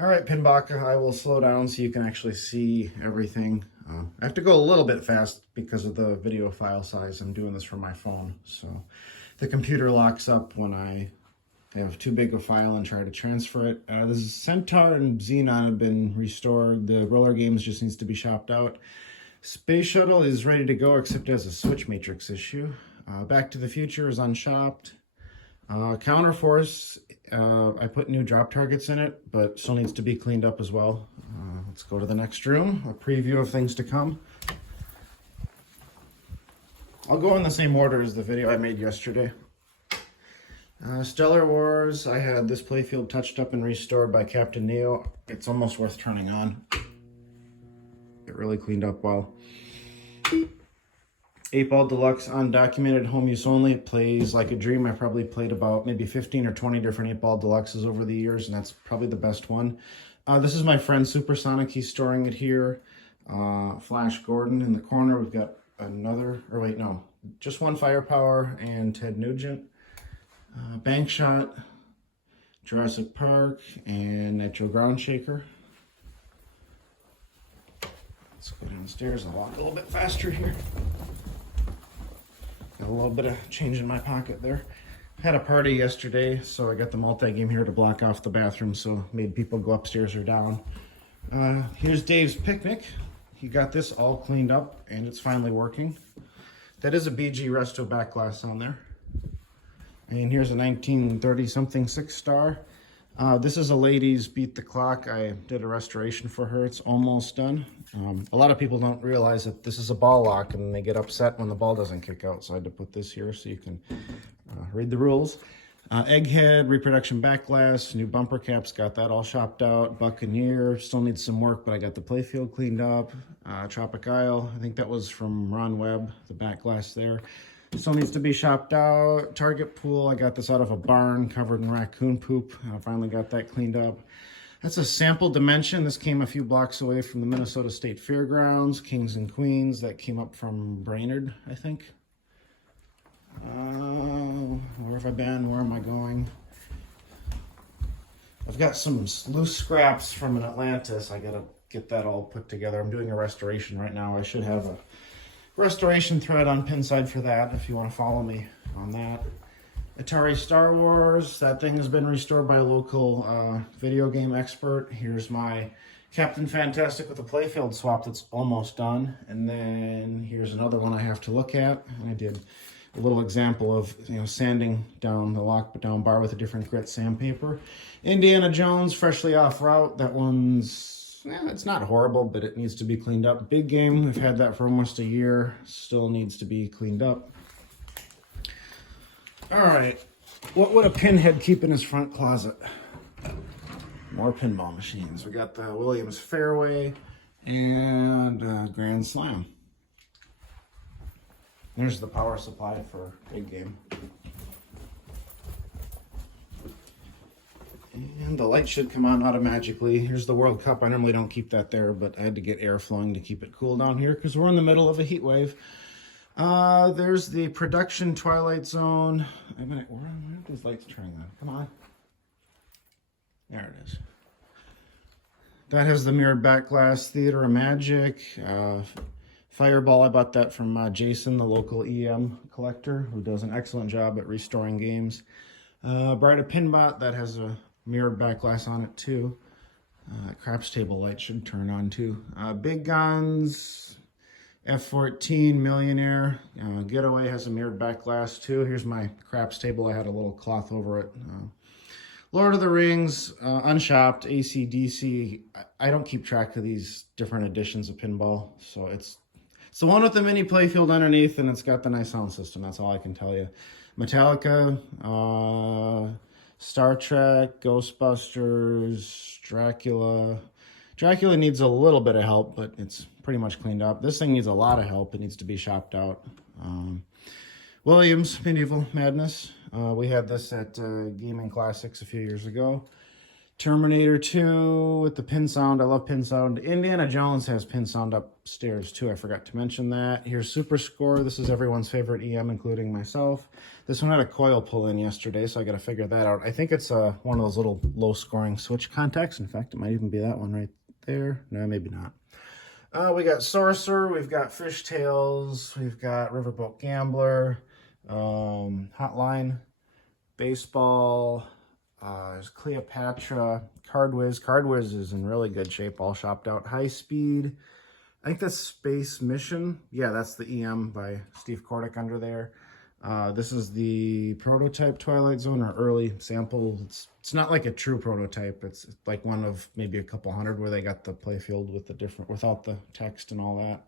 All right, Pinbaka, I will slow down so you can actually see everything. I have to go a little bit fast because of the video file size. I'm doing this from my phone, so the computer locks up when I have too big a file and try to transfer it. The Centaur and Xenon have been restored. The roller games just needs to be shopped out. Space Shuttle is ready to go, except it has a switch matrix issue. Back to the Future is unshopped. Counterforce, I put new drop targets in it, but still needs to be cleaned up as well. Let's go to the next room, a preview of things to come. I'll go in the same order as the video I made yesterday. Stellar Wars, I had this playfield touched up and restored by Captain Neo. It's almost worth turning on. It really cleaned up well. 8-Ball Deluxe undocumented, home use only. It plays like a dream. I probably played about maybe 15 or 20 different 8-Ball Deluxes over the years, and that's probably the best one. This is my friend Supersonic. He's storing it here. Flash Gordon in the corner. We've got another, or wait, no, just one Firepower and Ted Nugent. Bank Shot, Jurassic Park, and Nitro Ground Shaker. Let's go downstairs. I'll walk a little bit faster here. Got a little bit of change in my pocket there. Had a party yesterday, so I got the multi-game here to block off the bathroom, so made people go upstairs or down. Here's Dave's Picnic. He got this all cleaned up, and it's finally working. That is a BG Resto back glass on there. And here's a 1930-something 6-star. This is a lady's Beat the Clock. I did a restoration for her. It's almost done. A lot of people don't realize that this is a ball lock and they get upset when the ball doesn't kick out. So I had to put this here so you can read the rules. Egghead, reproduction back glass, new bumper caps, got that all shopped out. Buccaneer, still needs some work, but I got the playfield cleaned up. Tropic Isle, I think that was from Ron Webb, the back glass there. Still needs to be shopped out. Target Pool, I got this out of a barn covered in raccoon poop. I finally got that cleaned up. That's a sample dimension. This came a few blocks away from the Minnesota State Fairgrounds. Kings and Queens, that came up from Brainerd, I think. Where have I been? Where am I going? I've got some loose scraps from an Atlantis. I gotta get that all put together. I'm doing a restoration right now. I should have a restoration thread on Pinside for that if you want to follow me on that. Atari Star Wars, that thing has been restored by a local video game expert. Here's my Captain Fantastic with a playfield swap that's almost done. And then here's another one I have to look at. And I did a little example of sanding down the lockdown bar with a different grit sandpaper. Indiana Jones, freshly off route. That one's, it's not horrible, but it needs to be cleaned up. Big Game, we've had that for almost a year. Still needs to be cleaned up. All right, what would a pinhead keep in his front closet? More pinball machines. We got the Williams Fairway and Grand Slam. There's the power supply for Big Game. And the light should come on automatically. Here's the World Cup. I normally don't keep that there, but I had to get air flowing to keep it cool down here because we're in the middle of a heat wave. There's the production Twilight Zone. Where are these lights turning on? Come on. There it is. That has the mirrored back glass. Theater of Magic. Fireball, I bought that from Jason, the local EM collector, who does an excellent job at restoring games. Bride of Pinbot, that has a mirrored back glass on it too. Craps table light should turn on too. Big Guns, F-14, Millionaire. Getaway has a mirrored back glass too. Here's my craps table. I had a little cloth over it. Lord of the Rings, unshopped, AC/DC. I don't keep track of these different editions of pinball, so it's the one with the mini playfield underneath, and it's got the nice sound system. That's all I can tell you. Metallica, Star Trek, Ghostbusters, Dracula. Dracula needs a little bit of help, but it's pretty much cleaned up. This thing needs a lot of help. It needs to be shopped out. Williams, Medieval Madness. We had this at Gaming Classics a few years ago. Terminator 2 with the pin sound. I love pin sound. Indiana Jones has pin sound upstairs too. I forgot to mention that. Here's Super Score. This is everyone's favorite EM, including myself. This one had a coil pull in yesterday, so I got to figure that out. I think it's one of those little low scoring switch contacts. In fact, it might even be that one right there. No, maybe not. We got Sorcerer. We've got Fishtails. We've got Riverboat Gambler. Hotline. Baseball. There's Cleopatra, Cardwiz. Cardwiz is in really good shape, all shopped out. High Speed. I think that's Space Mission. Yeah, that's the EM by Steve Kordick under there. This is the prototype Twilight Zone, or early sample. It's not like a true prototype. It's like one of maybe a couple hundred where they got the playfield with the different, without the text and all that.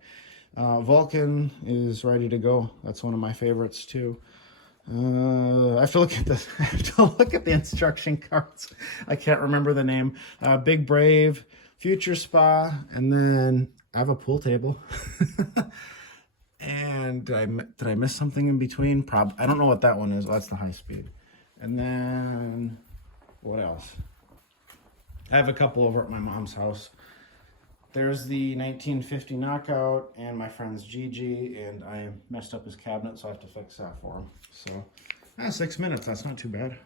Vulcan is ready to go. That's one of my favorites too. I have to look at this. I have to look at the instruction cards. I can't remember the name. Big Brave, Future Spa, and then I have a pool table. And did I miss something in between? I don't know what that one is. Oh, that's the High Speed. And then what else? I have a couple over at my mom's house. There's the 1950 Knockout and my friend's Gigi, and I messed up his cabinet, so I have to fix that for him. So, 6 minutes, that's not too bad.